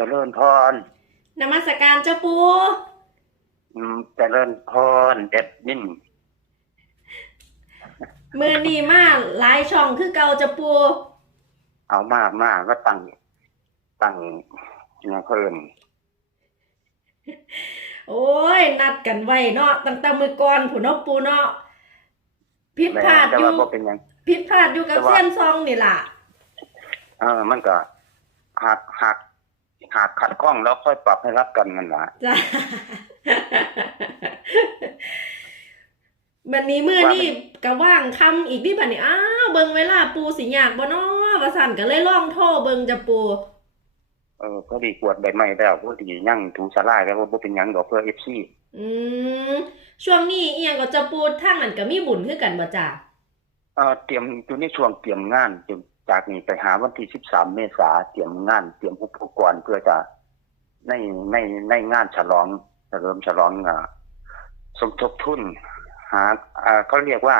เจริญพรนมัสการเจ้าปูอืมเจริญพรเด็ดยินเมื่อนี้มาหลายช่องคือเก่าเจ้าปูเอามามาก็ตั้งตั้งนะเพิ่นโอ้ย นัดกันไว้เนาะตั้งแต่มือก่อนผู้เนาะปูเนาะผิดแม่พลาดแต่อยู่ว่าบ่เป็นหยังผิดพลาดอยู่กับแต่ว่าเส้ยนซองนี่ล่ะ เออมันก็หักหัก หักขัดข้องแล้วค่อยปรับให้รับกันนั่นแหละจ้าบันนี้มื้อนี้ก็ว่างคำอีกที่บัดนี้อ้าวเบิ่งเวลาปูสิยากบ่เนาะว่าสั่นก็เลยลองโทรเบิ่งจ้ะปูเออพอดีกวดใบไม้แล้วพอดียั่งถูสลายแล้วว่าบ่เป็นหยังดอกเพื่อ FC อืมช่วงนี้อีหยังก็จะปูทางนั้นก็มีบุญคือกันบ่จ้าเอ่อเตรียมอยู่ในช่วงเตรียมงานจน จากนี้ไปหาวันที่13เมษาเตรียมงานเตรียมอุปกรณ์เพื่อจะในในในงานฉลองเฉลิมฉลองอ่าสมทบทุน หาอ่าเขาเรียกว่า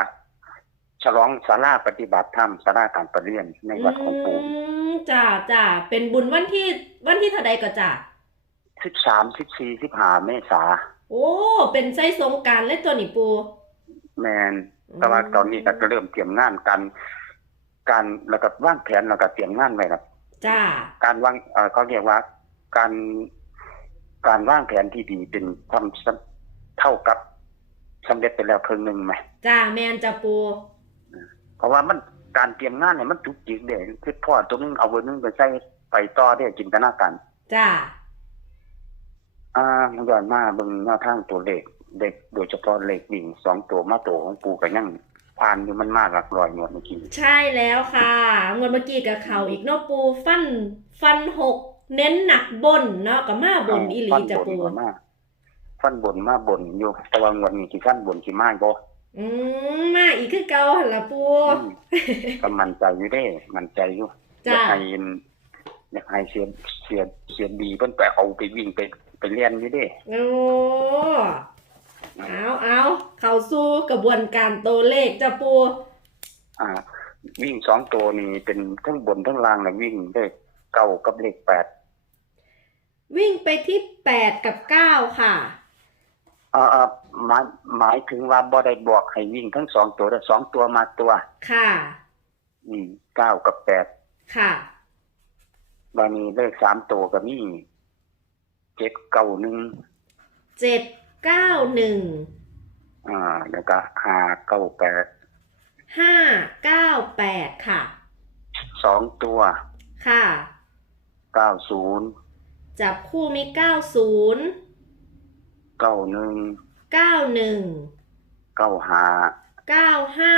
ฉลองศาลาปฏิบัติธรรมศาลาการประเรียนในวัดของปู่อืมจ้าจ้าเป็นบุญวันที่วันที่เท่าใดก็จ้า13 14 15เมษาโอ้ เป็นไส้สงกรารเลยตัวนี่ปูแมนแต่ว่าตอนนี้ก็เริ่มเตรียมงานกัน การแล้วก็วางแผนแล้วก็เตรียมงานไว้ครับ จ้า การวางเอ่อเขาเรียกว่าการการวางแผนที่ดีเป็นความสำเท่ากับสำเร็จไปแล้วครึ่งหนึ่งไหม จ้าแมนจ้าปู เพราะว่ามันการเตรียมงานเนี่ยมันจุกจิกเด้คือพ่อตัวนึงเอาเบอร์นึงไปใส่ไปต่อได้จินตนาการจ้า อ่าย้อนมาเบิ่งแนวทางตัวเลขเด็กโดยเฉพาะเลขวิ่งสองตัวมาตัวของปูก็ยัง ผ่านอยู่มันมากหลักร้อยงวดเมื่อกี้ใช่แล้วค่ะงวดเมื่อกี้กับเขาอีกเนาะปูฟันฟันหกเน้นหนักบนเนาะกับมาบนอีหลีจ้าปูฟันบนก็มาฟันบนมาบนอยู่แต่ว่างวดนี้ที่ฟันบนสิมาบ่อืมมาอีกคือเก่าหั่นล่ะปูอืมก็มั่นใจอยู่เด้มั่นใจอยู่อจ้ายากให้อยากให้เสียเสียเสียดีเพิ่นไปเอาไปวิ่งไปไปเรียนอยู่เด้โอ้ เอาเอาเข้าสู่กระบวนการตัวเลขจ้าปูอ่า วิ่งสองตัวนี่เป็นทั้งบนทั้งล่างนะวิ่งได้เก้ากับเลขแปดวิ่งไปที่แปดกับเก้าค่ะอ่าอ่าหมายหมายถึงว่าบ่ได้บอกให้วิ่งทั้งสองตัวแต่สองตัวมาตัว ค่ะ อืมเก้ากับแปดค่ะบานี้เลขสามตัวก็มีเจ็ดเก้าหนึ่งเจ็ด เก้าหนึ่งอ่า แล้วก็ห้าเก้าแปดห้าเก้าแปดค่ะ สองตัวค่ะ เก้าศูนย์จับคู่มีเก้าศูนย์เก้าหนึ่งเก้าหนึ่งเก้าห้าเก้าห้า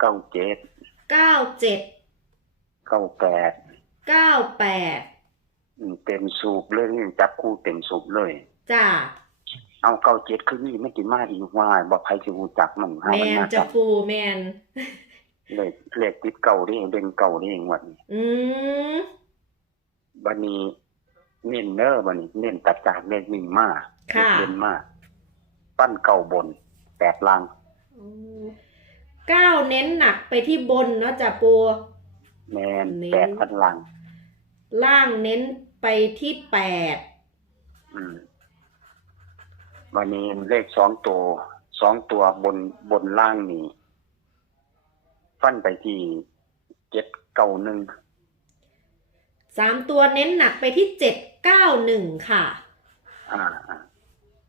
เก้าเจ็ดเก้าเจ็ดเก้าแปดเก้าแปดอื มเต็มสูบเลยนี่จับคู่เต็มสูบเลย จ้า เอาเก้าเจ็ดคือนี่ไม่กินมาอีกว่าบอกใครจะรู้จักมันห้าแมมันนมาจะจับปูแมน เลขเลขติดเก่าได้เด่นเก่าได้งวดนี้อืมบันนี้เน้นเนอร์บันนี้เน้นตัดจากเลขวิ่งมาค่ะเด่นมาปั้นเก่าบนแปดลังเก้าเน้นหนักไปที่บนเนาะจ้ะปู แมนเน้นแปดพันลังล่างเน้น ไปที่แปดอืมวันนี้เลขสองตัวสองตัวบนบนล่างนี่ฟันไปที่เจ็ดเก้าหนึ่งสามตัวเน้นหนักไปที่เจ็ดเก้าหนึ่งค่ะ อ่าอ่า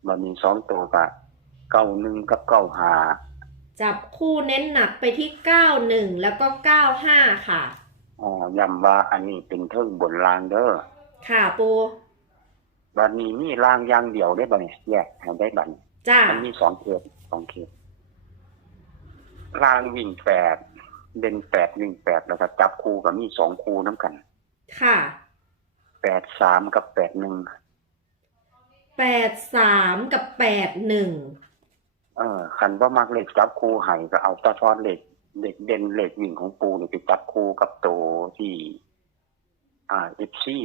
วันนี้สองตัวก็เก้าหนึ่งกับเก้าหาจับคู่เน้นหนักไปที่เก้าหนึ่งแล้วก็เก้าห้าค่ะอ๋อย้ำว่าอันนี้เป็นเทิงบนล่างเด้อ ค่ะปู บันนี้มีล่างอย่างเดียวได้บ่เนี่ยแยกให้ได้บัดนจ้า มันมีสองเขตสองเขตล่างวิ่งแปดเด่นแปดวิ่งแปดแล้วก็จับคู่กับมีสองคู่น้ำกันค่ะ แปดสามกับแปดหนึ่งแปดสามกับแปดหนึ่ง เออคันว่ามักเลขจับคู่ให้ก็เอาตะทอนเลขเลขเด่นเลขวิ่งของปูนี่ไปจับคู่กับโตวที่ อ่าเอฟซี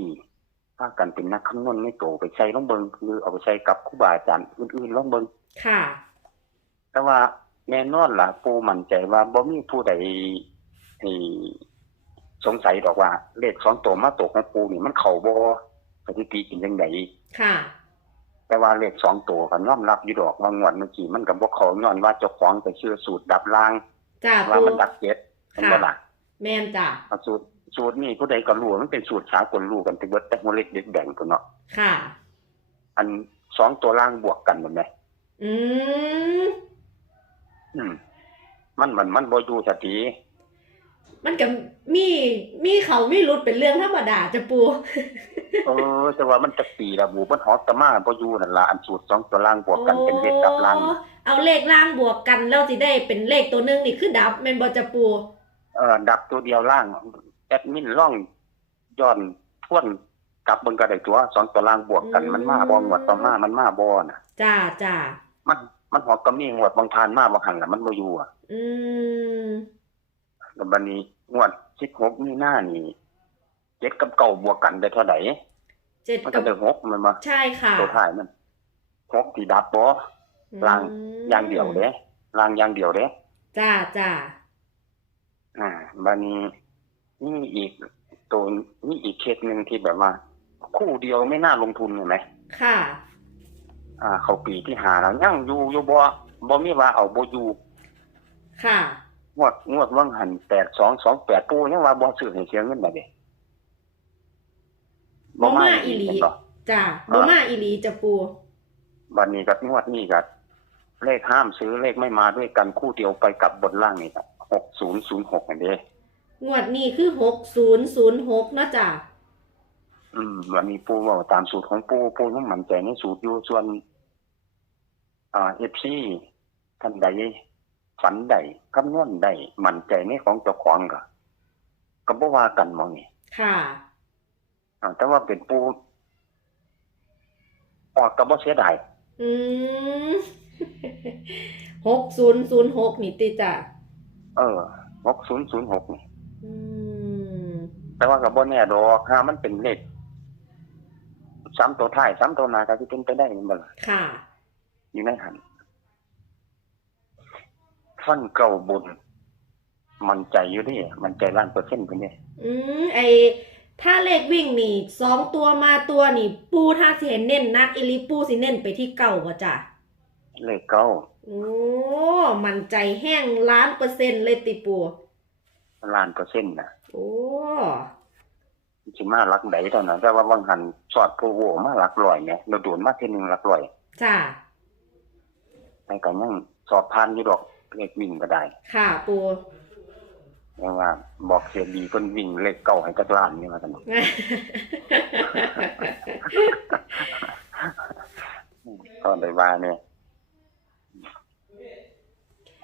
ถ้ากันเป็นนักคำนวณไม่โตไปใช้ลองเบิงหรือเอาไปใช้กับครูบาอาจารย์อื่นๆลองเบิงค่ะ แต่ว่าแน่นอนล่ะปูมั่นใจว่าบ่มีผู้ใดที่สงสัยดอกว่า เลขสองตัวมาตกของปูนี่มันเข้าบ่สถิติเป็นจังไดค่ะ แต่ว่าเลขสองตัวก็ยอมรับอยู่ดอกว่างวดเมื่อกี้มันก็บ่เข้าย้อนว่าเจ้าของไปชื่อสูตรดับล่างจ้าว่าปูมันดับเจ็ดเห็นบ่ล่ะแม่นจ้าเอาสูตร สูตรนี้ผู้ใดก็รู้ว่ามันเป็นสูตรสากลรู้กันแต่เบิดแต่หัวเล็กเด็กแบ่งพุ่นเนาะค่ะ อันสองตัวล่างบวกกันแม่นไหมอืมอืมมันมันมันบ่อยู่สติมันก็มีมีเขามีรุดเป็นเรื่องธรรมดาจ้ะปู เออแต่ว่ามันจะปีละบูมันฮอกตะมาบ่อยู่นั่นล่ะอันสูตรสองตัวล่างบวกกันเป็นเลขกับล่างโอ้เอาเลขล่างบวกกันแล้วสิได้เป็นเลขตัวหนึงนี่คือดับแม่นบ่จ้ะปู เออดับตัวเดียวล่าง แอดมินล่องย้อนทวนกลับเบิ่งก็ได้ตัวสองตัวล่างบวกกันมันมาบ่งวดต่อมามันมาบ่น่ะ จ้าจ้ามันมันฮอกก็มีงวดบางทานมาบางหันล่ะมันบ่อยู่อะ อืมแล้วบัดนี้งวด16มีหน้านี่เจ็ดกับเก้าบวกกันได้เท่าไหร่เจ็ดมันกัก็บได้หกมันมาใช่ค่ะตัวท้ายมันหกที่ดับบ่ล่างอืมอย่างเดียวเด้ล่างอย่างเดียวเด้ จ้าจ้า อ่าบัดนี้ นี่อีกตัวนี่อีกเคสหนึ่งที่แบบว่า คู่เดียวไม่น่าลงทุนเห็นไหมค่ะ อ่า เขาปีที่หาแล้วยังอยู่อยู่บ่บ่มีว่าเอาบ่อยู่ค่ะ งวดงวดว่างหันแปดสองสองแปดปูยังว่าบ่ซื้อให้เสียเงินมาเด้บ่มาอีหลีเห็นบ่จ้าบ่มาอีหลีจ้ะปูบัดนี้กับงวดนี้กับเลขห้ามซื้อเลขไม่มาด้วยกันคู่เดียวไปกับบนล่างนี่ครับหกศูนย์ศูนย์หกอันเด้ งวดนี้คือหกศูนย์ศูนย์หกนะจ้ะอืมวันนี้ปูเว่าตามสูตรของปูปูยังมั่นใจในสูตรอยู่ส่วน อ่าเอฟซีท่านใดฝันใดคำนวณใดมั่นใจในของเจ้าของก็ก็บ่ว่ากันหมองนี่ค่ะอ่าแต่ว่าเป็นปูออกก็บ่เสียดายอืมหกศูนย์ศูนย์หกนี่ติจ้ะเออ6006นี่อืม แต่ว่าก็บ่แน่ดอกถ้ามันเป็นเลขสามตัวท้ายสามตัวหน้าก็สิเป็นไปได้แม่นบ่ล่ะค่ะ อยู่ในหันฟันเก่าบนมันใจอยู่เดิมันใจล้านเปอร์เซ็นต์พุ่นเด้อืมไอถ้าเลขวิ่งนี่สองตัวมาตัวนี่ ปูถ้าสิเห็นเน้นนักอิลิปูสิเน้นไปที่เก่าวะจ้ะเลขเก้าโอ้มันใจแห้งล้านเปอร์เซ็นต์เลยติปูล้านเปอร์เซ็นต์น่ะ โอ้สิมาหลักใดเท่านั้นแต่ว่าวังหันสอดผู้โวมาหลักร้อยเนี่ยเราโดนมาเทีนึงหลักร้อยจ้ะแต่ก็ยังสอบผ่านอยู่ดอกเลขวิ่งก็ได้ ค่ะปูเพราะว่า บอกเสียดีเพิ่นวิ่งเลขเก้าให้จักล้านนี่ว่าซั่นเนาะก็ได้ว่าเนี่ย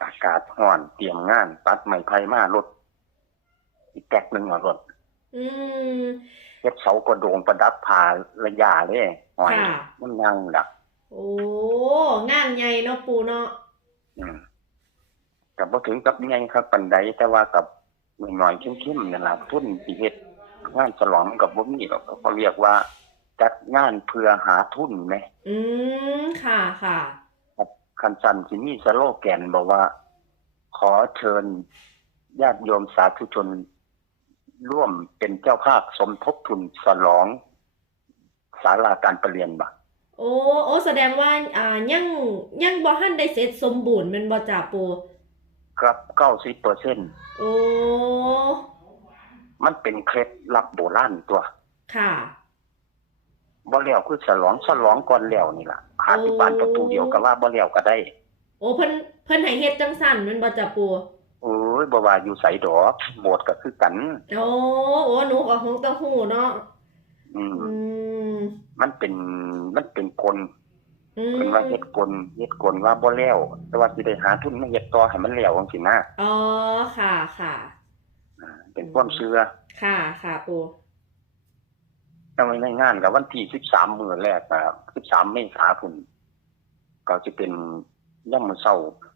อากาศร้อนเตรียมงาน ตัดไม้ไผ่มารถ อีกแก๊กหนึงว่ารถอืมเฮ็ดเสากระโดงประดับผ่าระยะเด้หอยค่ะ มันยังดักโอ้งานใหญ่เนาะปูเนาะอืมกับบ่ถึงกับใหญ่ครับปานใดแต่ว่ากับน้อยๆเข้มๆนั่นล่ะทุนสิเฮ็ดงานฉลองกับบ่มีหรอกเขาเรียกว่า จัดงานเพื่อหาทุนแหมอืมค่ะค่ะ คันสันสิมีสโลแกนบอกว่า ขอเชิญญาติโยมสาธุชน ร่วมเป็นเจ้าภาพสมทบทุนฉลองศาลาการประเรียนบ่โอ้โอ้แสดงว่า อ่ายังยังบ่ทันได้เสร็จสมบูรณ์แมันบ่จ่าปูครับ90%โอ้มันเป็นเคล็ดลับโบราณตัว ค่ะบ่แล้วคือฉลองฉลองก่อนแล้วนี่ล่ะหาที่บ้านประตูเดียวก็ว่าบ่แล้วก็ได้ โอ้เพิ่นเพิ่นให้เฮ็ดจังสั่นแมันบ่จ่าปูโอ้ ยบ่ว่าอยู่ไสดอกโบสถ์ก็คือกันโอ้โอ้หนูก็คงต้องฮู้เนาะอืม อืมมันเป็นมันเป็นกลอืมเพิ่นว่าเฮ็ดกลเฮ็ดกลว่าบ่แล้ว แต่ว่าสิได้หาทุนมาเฮ็ดต่อให้มันแล้วจังซี่นะอ๋อค่ะค่ะอ่าเป็นความเชื่อค่ะค่ะปูถ้าไม่ในงานกับวันที่13มื้อแรกอะ13เมษายนก็จะเป็นยามมื้อเช้าก็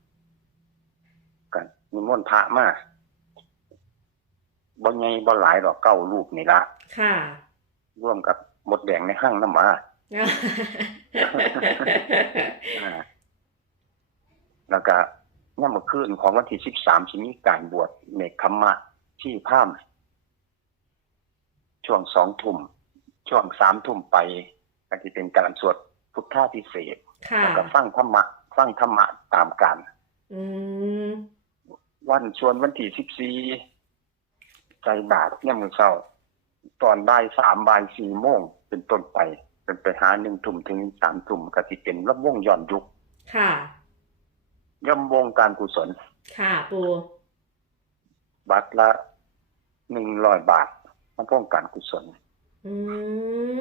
นิมนต์พระมาบ่ใหญ่บ่หลายดอกเก้าลูกนี่ละค่ะ ร่วมกับหมดแดงในห้างน้ำหมาอ่าแล้วก็ย่ามมื้อคืนของวันที่13สิมีการบวชเนกขมมะที่พามช่วงสองทุ่มช่วงสามทุ่มไปก็จะเป็นการสวดพุทธาพิเศษกค่ะแล้วก็ฟังธรรมะฟังธรรมะตามกัน อืม วันชวนวันที่สิบสี่ใจบาทเนี่ยามมือเช้า ตอนบ่ายสามบ่ายสี่โมงเป็นต้นไปเป็นไปหาหนึ่งทุ่มถึงสามทุ่มก็จะเป็นลำวงย้อนยุคค่ะย่อมวงการกุศล ค่ะ ปูบัตรละหนึ่งร้อยบาทลำวงการกุศล อืม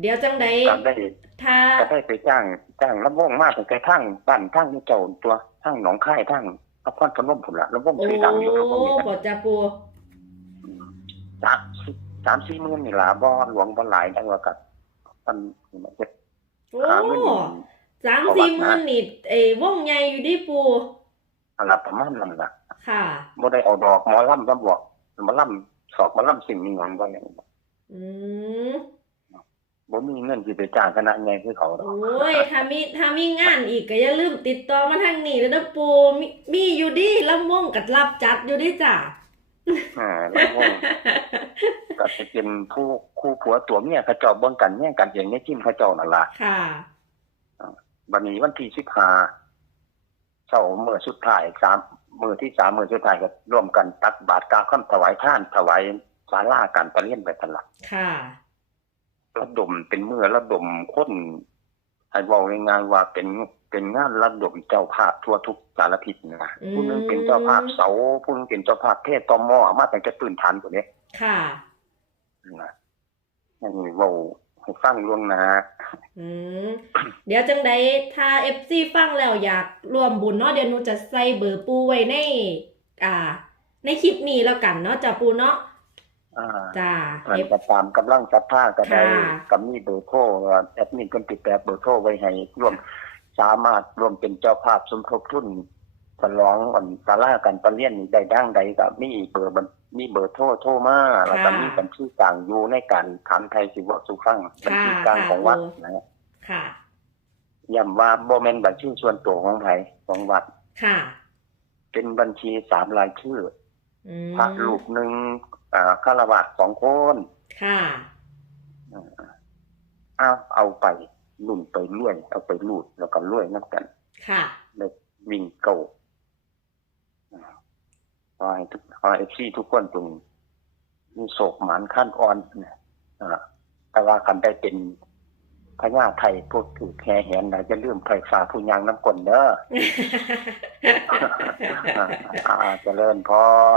เดี๋ยวจังใดก็ได้ถ้าก็ได้ไปจ้าง จ้างลำวงมากตั้งแต่ทั้งบ้านทั้งนี่เจ้าตัวทั้งหนองค่ายทั้ง นครพนมผุนละลำวงโอ้ชื่อดังอยู่ลำวงนี้บทจะปูสามสามสี่หมื่นนี่ล่ะบ่หลวงบ่หลายดังว่ากับมันเฮ็ดโอ้หาเงินสามสี่หมื่นนี่เอ้วงใหญ่อยู่ดิปูอันละประมาณนั้นล่ะค่ะ บ่ได้เอาดอกหมอลำมาบอกหมอลำสอกหมอลำสิ่งนี้หยังบ่เนี่ย อืม บ่มีเงินสิไปจ้างคณะใหญ่คือเขาดอก โอ้ยถ้ามีถ้ามีงานอีกก็อย่าลืมติดต่อมาทางนี้แล้วนะปูมีมีอยู่ดิลำวงกัดรับจัดอยู่ดิจ้ะ อ่าแล้วก็ก็จะเป็นผู้คู่ผัวตัวเมียเขาเจ้าเบิ่งกันแย่งกันอย่างนี้จิ้มเขาเจ้านั่นล่ะค่ะวันนี้วันที่15เช้ามื้อสุดท้ายสามมื้อที่สามมื้อสุดท้ายก็ร่วมกันตักบาตรกาค่ำถวายทานถวายศาลาการประเรียนไปตนละค่ะ ระดมเป็นเมื่อระดมคนให้บอกง่ายๆว่าเป็นเป็นงานระดมเจ้าภาพทั่วทุกสารทิศนะอืมผู้หนึงเป็นเจ้าภาพเสาผู้หนึงเป็นเจ้าภาพเทศตอมอมาตั้งแต่ปืนฐานตัวนี้ค่ะนะอย่างนี้เว่าให้ฟังล่วงหนะอืมเดี๋ยวจังใดถ้า FC ฟังแล้วอยากร่วมบุญเนาะเดี๋ยวหนูจะใส่เบอร์ปูไว้ใน อ่า ในคลิปนี้แล้วกันเนาะจ้ะปูเนาะอ่า จ้าอันก็ตามกำลังศรัทธาก็ได้ค่ะกับมีเบอร์โทรแอดมินคนติดแปะเบอร์โทรไว้ให้ร่วมสามารถร่วมเป็นเจ้าภาพสมทบทุนฉลองอันศาลาการประเรียนนี้ได้ดังใดก็มีเบอร์บัญมีเบอร์โทรโทรมาแล้วก็มีบัญชีกลางอยู่ในการถามไทยสิบอกสุฟังบัญชีกลางของวัดนะค่ะย้ำว่าบ่แม่นบัญชีส่วนตัวของไผของวัด ค่ะ เป็นบัญชีสามรายชื่ออืมพระรูปหนึ่ง อ่าฆราวาสสองคน ค่ะเอาเอาไปลุ่นไปเลื่อยเอาไปลูดแล้วก็เลื่อยนับกัน ค่ะเลยวิ่งเก่าขอให้ทุกขอเอฟซีทุกคนตรงมีโศกหมานขั้นอ่อนนะอ่าแต่ว่าคันได้เป็น พญาไทยพวกถือแค่แหนนะจะเลื่อมไฟฟ้าผู้ยังน้ำกลเด้ออ่าเจริญพ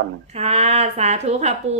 ร ค่ะ สาธุค่ะปู